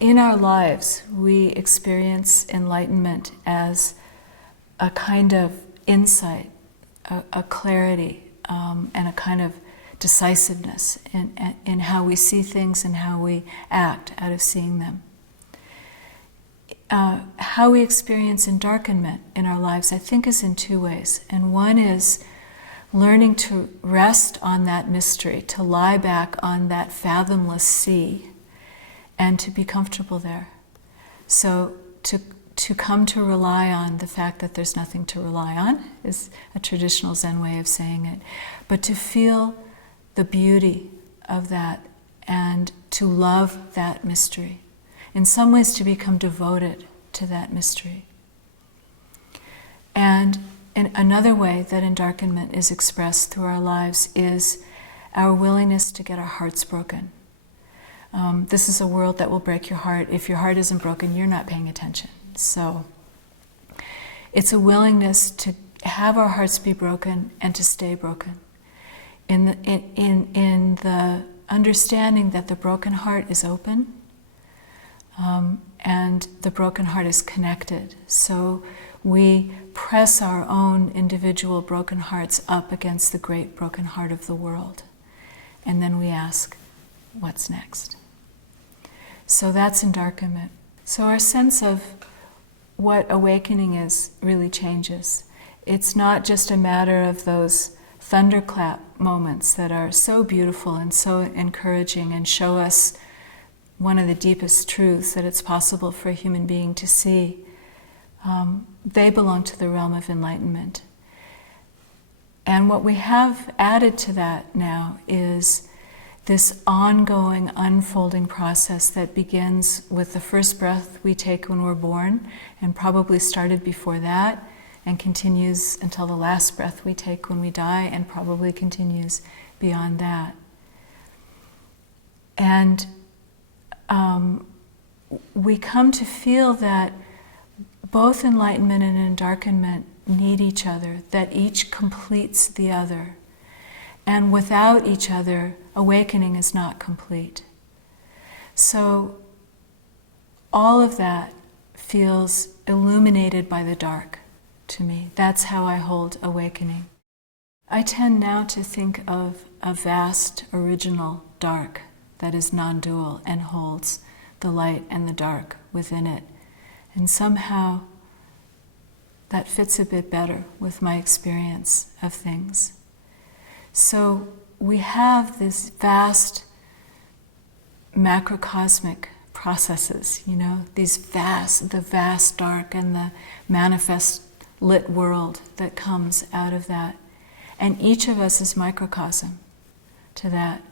In our lives, we experience enlightenment as a kind of insight, a clarity, and a kind of decisiveness in how we see things and how we act out of seeing them. How we experience endarkenment in our lives, I think, is in two ways. And one is learning to rest on that mystery, to lie back on that fathomless sea, and to be comfortable there. So to come to rely on the fact that there's nothing to rely on is a traditional Zen way of saying it. But to feel the beauty of that and to love that mystery. In some ways, to become devoted to that mystery. And in another way that endarkenment is expressed through our lives is our willingness to get our hearts broken. This is a world that will break your heart. If your heart isn't broken, you're not paying attention. So it's a willingness to have our hearts be broken and to stay broken. In the understanding that the broken heart is open, and the broken heart is connected. So we press our own individual broken hearts up against the great broken heart of the world. And then we ask, what's next? So that's endarkenment. So our sense of what awakening is really changes. It's not just a matter of those thunderclap moments that are so beautiful and so encouraging and show us one of the deepest truths that it's possible for a human being to see. They belong to the realm of enlightenment. And what we have added to that now is this ongoing, unfolding process that begins with the first breath we take when we're born, and probably started before that, and continues until the last breath we take when we die, and probably continues beyond that. And we come to feel that both enlightenment and endarkenment need each other, that each completes the other. And without each other, awakening is not complete. So all of that feels illuminated by the dark to me. That's how I hold awakening. I tend now to think of a vast original dark that is non-dual and holds the light and the dark within it. And somehow that fits a bit better with my experience of things. So we have this vast macrocosmic processes, the vast dark and the manifest lit world that comes out of that. And each of us is microcosm to that.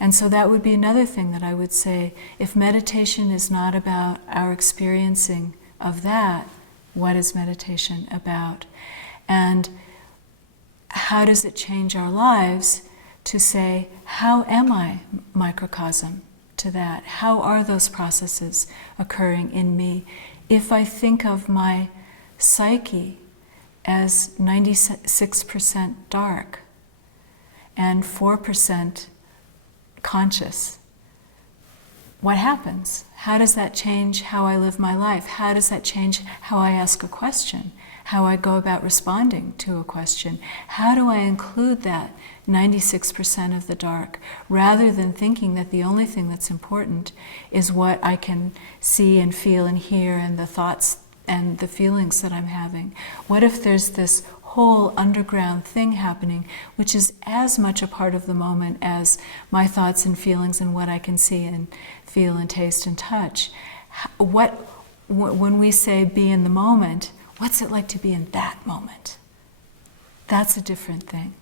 And so that would be another thing that I would say, if meditation is not about our experiencing of that, what is meditation about? And how does it change our lives to say, how am I microcosm to that? How are those processes occurring in me? If I think of my psyche as 96% dark and 4% conscious, what happens? How does that change how I live my life? How does that change how I ask a question? How I go about responding to a question? How do I include that 96% of the dark, rather than thinking that the only thing that's important is what I can see and feel and hear and the thoughts and the feelings that I'm having? What if there's this whole underground thing happening, which is as much a part of the moment as my thoughts and feelings and what I can see and feel and taste and touch? When we say be in the moment, what's it like to be in that moment? That's a different thing.